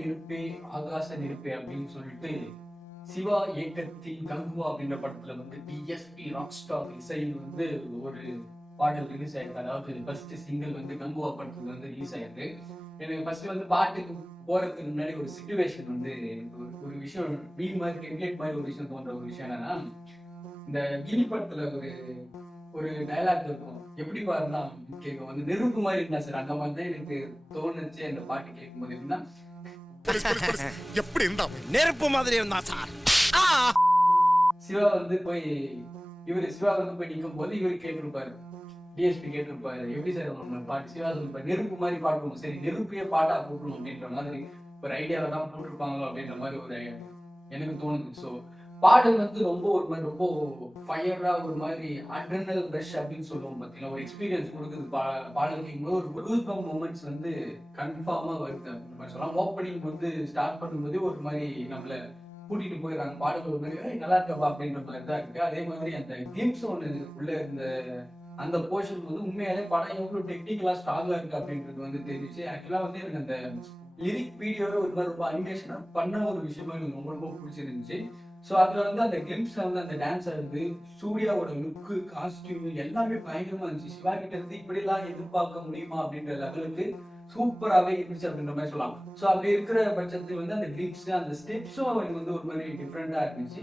நெருப்பே ஆகாச நெருப்பே அப்படின்னு சொல்லிட்டு சிவா இயக்கத்தில் கங்குவா அப்படின்ற படத்துல வந்து டிஎஸ்பி ராக் ஸ்டார் இசையில் வந்து ஒரு பாடல் ரிலீஸ் ஆயிருக்கு. அதாவது ஃபர்ஸ்ட் சிங்கிள் வந்து கங்குவா படத்துல வந்து ரிலீஸ் ஆயிருக்கு. எனக்கு ஃபர்ஸ்ட் வந்து பாட்டுக்கு போறதுக்கு முன்னாடி ஒரு சிச்சுவேஷன் வந்து எனக்கு ஒரு விஷயம் மீன் மாதிரி டெம்ப்ளேட் மாதிரி ஒரு விஷயம் தோன்ற ஒரு விஷயம் என்னன்னா, இந்த கிளி படத்துல ஒரு ஒரு டயலாக் இருக்கும். எப்படி பாருன்னா கேட்கும் வந்து நெருப்பு மாதிரி இருந்தா சார், அந்த மாதிரி தான் எனக்கு தோணுச்சு அந்த பாட்டு கேட்கும் போது. எப்படின்னா எப்படி இருந்தா நெருப்பு மாதிரி இருந்தா சார். சிவா வந்து போய் சிவா வந்து போய் நிற்கும் போது இவரு கேட்டிருப்பாரு, டிஎஸ்பி கேட்டிருப்பாரு, எப்படி சார் நம்ம பாட்டு சிவா சொல்லிருப்பாரு, நெருப்பு மாதிரி பாடுவோம், சரி நெருப்பையே பாட்டா போட்டுருவோம் அப்படின்ற மாதிரி ஒரு ஐடியாவை தான் போட்டிருப்பாங்களோ அப்படின்ற மாதிரி ஒரு எனக்கு தோணுது. ஸோ பாடல் வந்து ரொம்ப ஒரு மாதிரி ரொம்ப ஃபயரா ஒரு மாதிரி அட்ரினல் ரஷ் அப்படின்னு சொல்லுவோம் பார்த்தீங்கன்னா, ஒரு எக்ஸ்பீரியன்ஸ் கொடுக்குது. பாடல் கேட்கும்போது ஒரு கூஸ்பம்ப் மூமெண்ட்ஸ் வந்து கன்ஃபார்மா வருது அப்படின்னு மாதிரி சொல்லலாம். ஓப்பனிங் வந்து ஸ்டார்ட் பண்ணும்போது ஒரு மாதிரி நம்மள கூட்டிட்டு போயிடுறாங்க. பாடல் ஒரு மாதிரி நல்லா இருக்கப்பா அப்படின்ற மாதிரி தான் இருக்கு. அதே மாதிரி அந்த கிளிம்ஸ் ஒன்று உள்ள இருந்த அந்த போர்ஷன் வந்து உண்மையாலே படம் எவ்வளவு டெக்னிக்கலா ஸ்ட்ராங்கா இருக்கு அப்படின்றது வந்து தெரிஞ்சிச்சு. ஆக்சுவலா வந்து எனக்கு அந்த லிரிக் வீடியோவே ஒரு மாதிரி ரொம்ப அனிமேஷனா பண்ண ஒரு விஷயமா எனக்கு ரொம்ப ரொம்ப பிடிச்சிருந்துச்சு. ஸோ அதுல வந்து அந்த கிளிம்ஸ்ல வந்து அந்த டான்ஸ் ஆடுறது, சூர்யாவோட லுக்கு, காஸ்டியூம் எல்லாமே பயங்கரமா இருந்துச்சு. சிவா கிட்ட இருந்து இப்படிலாம் எதிர்பார்க்க முடியுமா அப்படின்ற லெவலுக்கு சூப்பராகவே இருந்துச்சு அப்படின்ற மாதிரி சொல்லலாம். ஸோ அப்படி இருக்கிற பட்சத்தில் வந்து அந்த கிளிப்ஸ் அந்த ஸ்டெப்ஸும் எனக்கு வந்து ஒரு மாதிரி டிஃப்ரெண்டா இருந்துச்சு.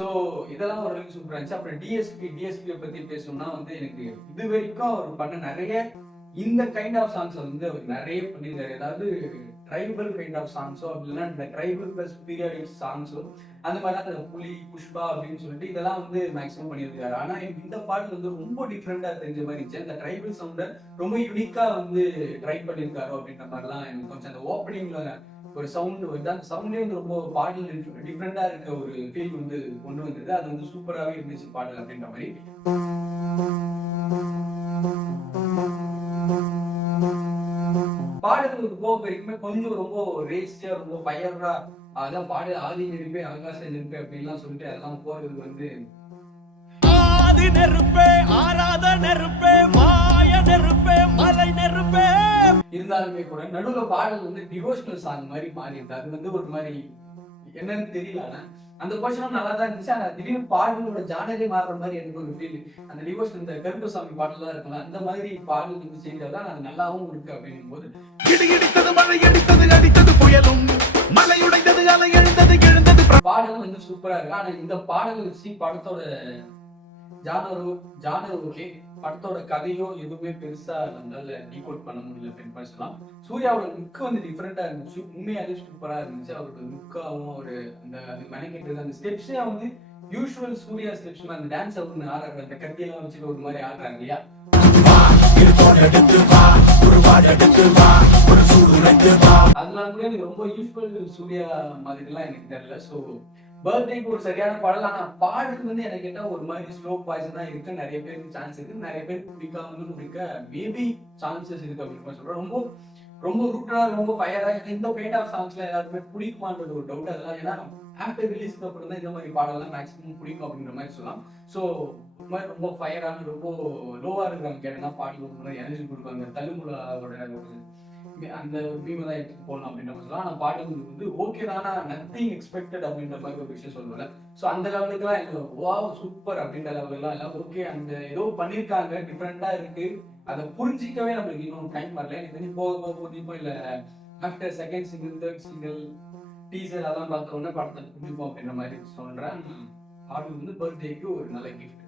ஸோ இதெல்லாம் ஓரளவுக்கு சூப்பரா இருந்துச்சு. அப்புறம் டிஎஸ்பியை பத்தி பேசணும்னா வந்து எனக்கு இது வரைக்கும் அவர் பண்ண நிறைய இந்த கைண்ட் ஆஃப் சாங்ஸ் வந்து அவர் நிறைய பண்ணியிருக்காரு. அதாவது ட்ரைபல் கைண்ட் ஆஃப் சாங்ஸோ அப்படின்னா இந்த ட்ரைபல் பிளஸ் பீரியாடிக் சாங்ஸோ அந்த மாதிரி அந்த புலி புஷ்பா அப்படின்னு சொல்லிட்டு இதெல்லாம் வந்து மேக்ஸிமம் பண்ணியிருக்காரு. ஆனா இந்த பாடல் வந்து ரொம்ப டிஃப்ரெண்டா தெரிஞ்ச மாதிரி இருந்துச்சு. அந்த ட்ரைபல் சவுண்டை ரொம்ப யூனிக்கா வந்து ட்ரை பண்ணியிருக்காரோ அப்படின்ற மாதிரிலாம் எனக்கு கொஞ்சம் அந்த ஓப்பனிங்ல ஒரு சவுண்ட் வருது. அந்த சவுண்டே வந்து ரொம்ப பாடல் டிஃப்ரெண்டா இருக்க ஒரு ஃபீல் வந்து கொண்டு வந்தது. அது வந்து சூப்பராகவே இருந்துச்சு பாடல் அப்படின்ற மாதிரி. பாடல்களுக்கு போக வரைக்குமே கொஞ்சம் ரொம்ப ரேசியா ரொம்ப பயரா அதான் பாடல் ஆதி நெருப்பே ஆகாச நெருப்பே அப்படின்லாம் சொல்லிட்டு அதெல்லாம் போறது வந்து ஆதி நெருப்பே ஆராத நெருப்பே மாய நெருப்பே மலை நெருப்பே இருந்தாலுமே கூட நடுவுல பாடல் வந்து டிவோஷனல் சாங் மாதிரி மாறி இருக்கு. அது வந்து ஒரு மாதிரி என்னன்னு தெரியல. ஆனா அந்த போர்ஷனும் நல்லா தான் இருந்துச்சு. ஆனா திடீர்னு பாடலோட ஜானரே மாறுற மாதிரி எனக்கு ஒரு ஃபீல். அந்த டிவோஷன் இந்த கருப்பசாமி பாடல் தான் இருக்கலாம், அந்த மாதிரி பாடல் வந்து சேஞ்ச் ஆகுது. அது நல்லாவும் இருக்கு அப்படிங்கும் போது மழை அடித்தது அடித்தது புயலும் மலை உடைந்தது அலை எழுந்தது எழுந்தது பாடல் வந்து சூப்பரா இருக்கு. ஆனா இந்த பாடல் வச்சு படத்தோட ஜானர் ஓகே, படத்தோட கதையோ எதுவுமே பெருசா நம்மளால டீகோட் பண்ண முடியல அப்படின்னு பேசலாம். சூர்யாவோட லுக் வந்து டிஃப்ரெண்டா இருந்துச்சு, உண்மையாலே சூப்பரா இருந்துச்சு. அவரோட லுக்காவும் ஒரு அந்த அது மெனக்கெட்டது அந்த ஸ்டெப்ஸே வந்து யூஸ்வல் சூர்யா ஸ்டெப்ஸ் அந்த டான்ஸ் ஒன்று ஆடுறாங்க, அந்த கத்தியெல்லாம் வச்சுட்டு ஒரு மாதிரி ஆடுறாங்க இல்லையா, அதெல்லாம் கூட எனக்கு ரொம்ப யூஸ்வல் சூர்யா மாதிரி எல்லாம் எனக்கு தெரியல. ஸோ பர்த்டேக்கு ஒரு சரியான பாடல். ஆனா பாடல் வந்து எனக்கு கேட்டா ஒரு மாதிரி ஸ்லோ பாய்ஸ் தான் இருக்கு. நிறைய பேருக்கு சான்ஸ் இருக்கு, நிறைய பேர் பிடிக்காமலும் இருக்க மேபி சான்சஸ் இருக்கு அப்படின்னு சொல்றேன். ரொம்ப ரொம்ப ரூட்டா ரொம்ப ஃபயரா இந்த கைண்ட் ஆஃப் சாங்ஸ்ல எல்லாருமே பிடிக்குமான்றது ஒரு டவுட். அதெல்லாம் ஏன்னா ஆஃப்டர் ரிலீஸ்க்கு அப்புறம் தான் இந்த மாதிரி பாடலாம் மேக்ஸிமம் பிடிக்கும் அப்படின்ற மாதிரி சொல்லலாம். ஸோ இந்த மாதிரி ரொம்ப ஃபயரான ரொம்ப லோவா இருக்கிறவங்க கேட்டா பாடல் ஒரு மாதிரி எனர்ஜி கொடுப்பாங்க. தள்ளுமுலாவோட அந்த பீமை தான் எடுத்துட்டு போகணும் அப்படின்ற மாதிரி சொல்லலாம். ஆனால் பாடல் வந்து ஓகே தானா, நத்திங் எக்ஸ்பெக்டட் அப்படின்ற மாதிரி ஒரு விஷயம் சொல்லுவேன். ஸோ அந்த லெவலுக்குலாம் எனக்கு வாவ் சூப்பர் அப்படின்ற லெவலுக்குலாம் எல்லாம் ஓகே, அந்த ஏதோ பண்ணியிருக்காங்க டிஃப்ரெண்டா இருக்கு, அதை புரிஞ்சிக்கவே நம்மளுக்கு இன்னும் டைம் வரல. எனக்கு தெரிஞ்சு போக புரிஞ்சுப்போம், இல்லை after second single third single teaser அதெல்லாம் பார்த்தோன்னே படத்தை புரிஞ்சுப்போம் அப்படின்ற மாதிரி சொல்றேன். பாடல் வந்து பர்த்டேக்கு ஒரு நல்ல கிஃப்ட்.